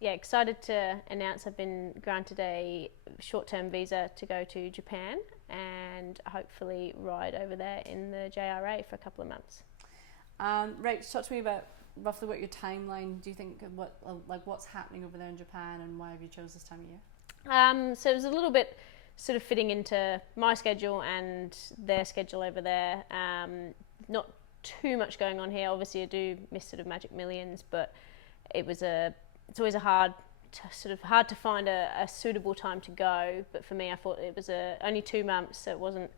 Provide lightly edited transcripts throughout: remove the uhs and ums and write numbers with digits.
excited to announce I've been granted a short-term visa to go to Japan and hopefully ride over there in the JRA for a couple of months. Right, talk to me about roughly what your timeline, do you think, what's happening over there in Japan, and why have you chose this time of year? So it was a little bit sort of fitting into my schedule and their schedule over there. Not too much going on here. Obviously I do miss sort of Magic Millions, but it's always hard to find a suitable time to go. But for me, I thought it was only 2 months, so it wasn't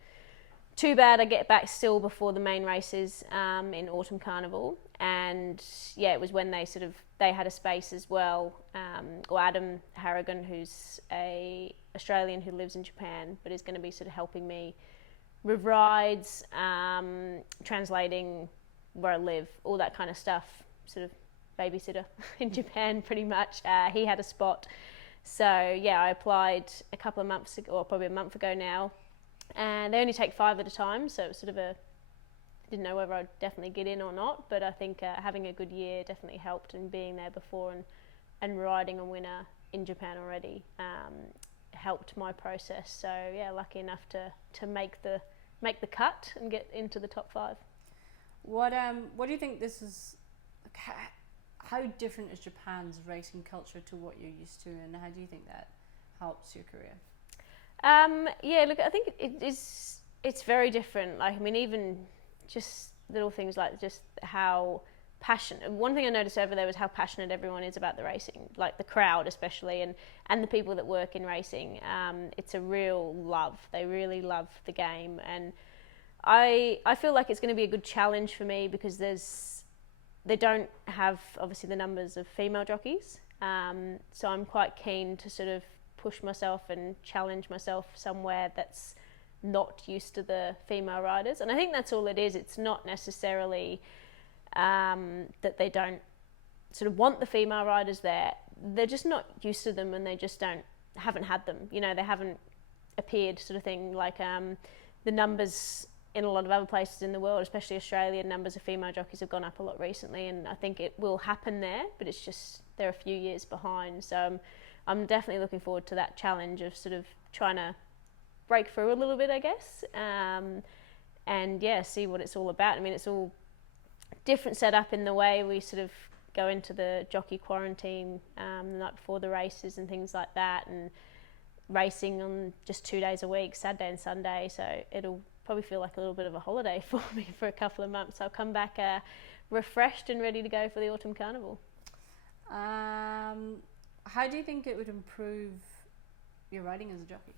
too bad. I get back still before the main races in Autumn Carnival, and it was when they had a space as well. Or Adam Harrigan, who's a Australian who lives in Japan, but is going to be sort of helping me with rides, translating where I live, all that kind of stuff. Sort of babysitter in Japan, pretty much. He had a spot, so I applied a couple of months ago, or probably a month ago now. And they only take 5 at a time, so it was sort of didn't know whether I'd definitely get in or not, but I think having a good year definitely helped, and being there before and riding a winner in Japan already helped my process. So lucky enough to make the cut and get into the top 5. What do you think this is? How different is Japan's racing culture to what you're used to, and how do you think that helps your career? Look, I think it's very different. Like, I mean, even just little things like just how passionate. One thing I noticed over there was how passionate everyone is about the racing, like the crowd especially, and the people that work in racing. It's a real love. They really love the game, and I feel like it's going to be a good challenge for me because they don't have obviously the numbers of female jockeys. So I'm quite keen to sort of push myself and challenge myself somewhere that's not used to the female riders. And I think that's all it is. It's not necessarily that they don't sort of want the female riders there. They're just not used to them, and they just haven't had them. You know, they haven't appeared, sort of thing. Like the numbers in a lot of other places in the world, especially Australia, numbers of female jockeys have gone up a lot recently, and I think it will happen there, but it's just they're a few years behind. So I'm definitely looking forward to that challenge of sort of trying to break through a little bit, I guess, and see what it's all about. I mean, it's all different setup in the way we sort of go into the jockey quarantine the night before the races and things like that, and racing on just 2 days a week, Saturday and Sunday, so it'll probably feel like a little bit of a holiday for me for a couple of months. I'll come back refreshed and ready to go for the Autumn Carnival. How do you think it would improve your riding as a jockey?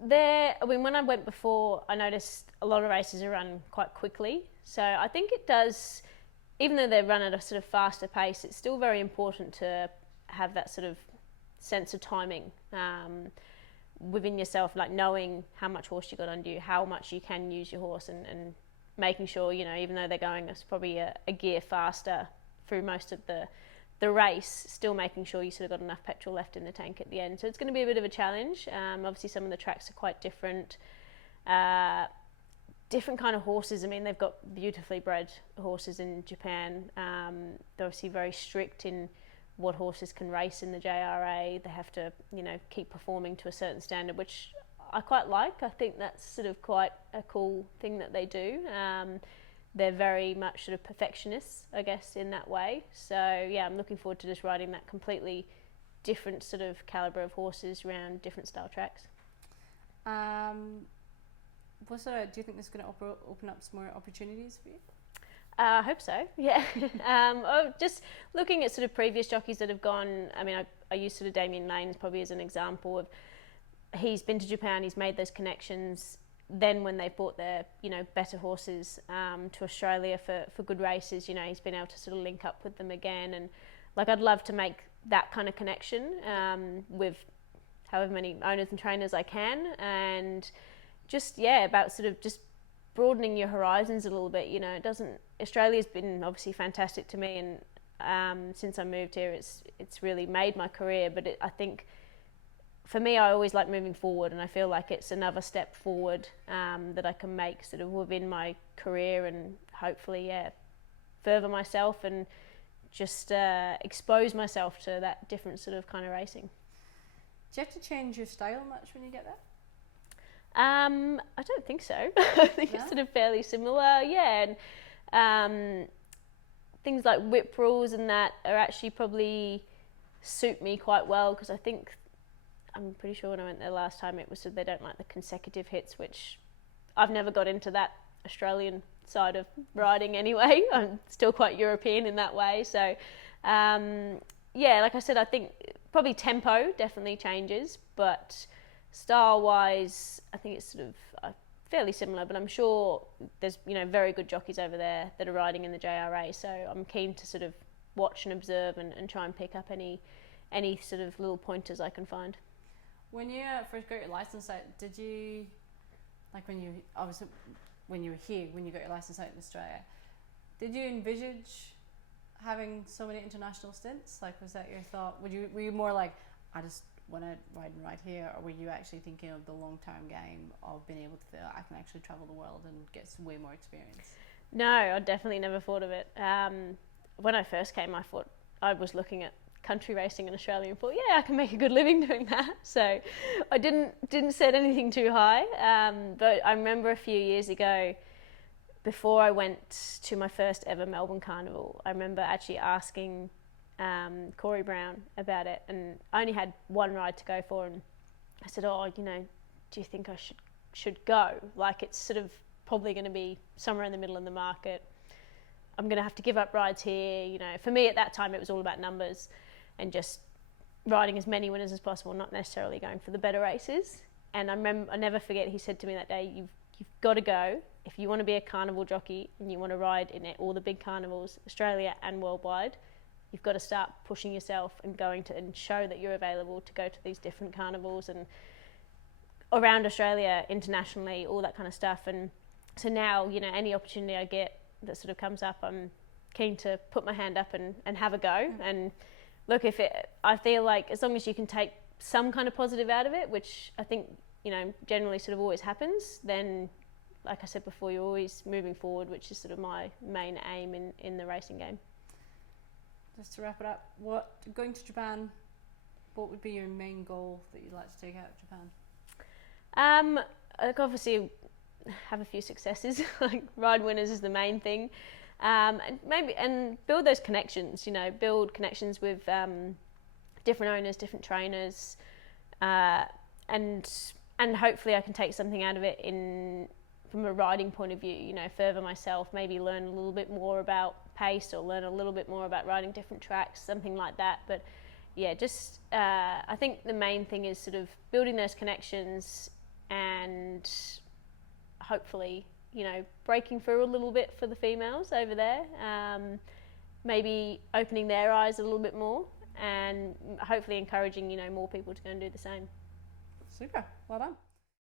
When I went before, I noticed a lot of races are run quite quickly. So I think it does, even though they run at a sort of faster pace, it's still very important to have that sort of sense of timing within yourself, like knowing how much horse you got under you, how much you can use your horse, and making sure, you know, even though they're going probably a gear faster through most of the race, still making sure you sort of got enough petrol left in the tank at the end. So it's going to be a bit of a challenge. Obviously some of the tracks are quite different. Different kind of horses. I mean, they've got beautifully bred horses in Japan. They're obviously very strict in what horses can race in the JRA. They have to, you know, keep performing to a certain standard, which I quite like. I think that's sort of quite a cool thing that they do. They're very much sort of perfectionists, I guess, in that way. So I'm looking forward to just riding that completely different sort of calibre of horses around different style tracks. Do you think this is going to open up some more opportunities for you? I hope so, yeah. Just looking at sort of previous jockeys that have gone, I mean, I use sort of Damien Lanes probably as an example of, he's been to Japan, he's made those connections. Then when they've brought their, you know, better horses to Australia for good races, you know, he's been able to sort of link up with them again. And like, I'd love to make that kind of connection with however many owners and trainers I can, and just about sort of just broadening your horizons a little bit. You know, Australia's been obviously fantastic to me, and since I moved here, it's really made my career. But I think for me, I always like moving forward, and I feel like it's another step forward that I can make sort of within my career, and hopefully, further myself and just expose myself to that different sort of kind of racing. Do you have to change your style much when you get there? I don't think so. I think it's sort of fairly similar, yeah. And things like whip rules and that are actually probably suit me quite well, because I'm pretty sure when I went there last time it was that they don't like the consecutive hits, which I've never got into that Australian side of riding anyway. I'm still quite European in that way. So, yeah, like I said, I think probably tempo definitely changes, but style-wise, I think it's sort of fairly similar. But I'm sure there's, you know, very good jockeys over there that are riding in the JRA. So I'm keen to sort of watch and observe and try and pick up any sort of little pointers I can find. When you first got your license out, did you, like when you were here, when you got your license out in Australia, did you envisage having so many international stints? Like, was that your thought? Were you more like, I just want to ride and ride here, or were you actually thinking of the long-term game of being able to feel I can actually travel the world and get way more experience? No, I definitely never thought of it. When I first came, I was looking at country racing in Australia and thought, yeah, I can make a good living doing that. So I didn't set anything too high. But I remember a few years ago, before I went to my first ever Melbourne Carnival, I remember actually asking Corey Brown about it, and I only had one ride to go for, and I said, oh, you know, do you think I should go? Like, it's sort of probably going to be somewhere in the middle of the market. I'm going to have to give up rides here. You know, for me at that time, it was all about numbers and just riding as many winners as possible, not necessarily going for the better races. And I never forget, he said to me that day, you've got to go. If you want to be a carnival jockey and you want to ride in all the big carnivals, Australia and worldwide, you've got to start pushing yourself and going to and show that you're available to go to these different carnivals and around Australia, internationally, all that kind of stuff. And so now, you know, any opportunity I get that sort of comes up, I'm keen to put my hand up and have a go. And look, I feel like as long as you can take some kind of positive out of it, which I think, you know, generally sort of always happens, then, like I said before, you're always moving forward, which is sort of my main aim in the racing game. Just to wrap it up, going to Japan, what would be your main goal that you'd like to take out of Japan? Like obviously have a few successes, like ride winners is the main thing. And build those connections, you know, build connections with different owners, different trainers, and hopefully I can take something out of it from a riding point of view, you know, further myself, maybe learn a little bit more about pace or learn a little bit more about riding different tracks, something like that. But yeah, just I think the main thing is sort of building those connections and hopefully, you know, breaking through a little bit for the females over there, maybe opening their eyes a little bit more and hopefully encouraging, you know, more people to go and do the same. Super, well done.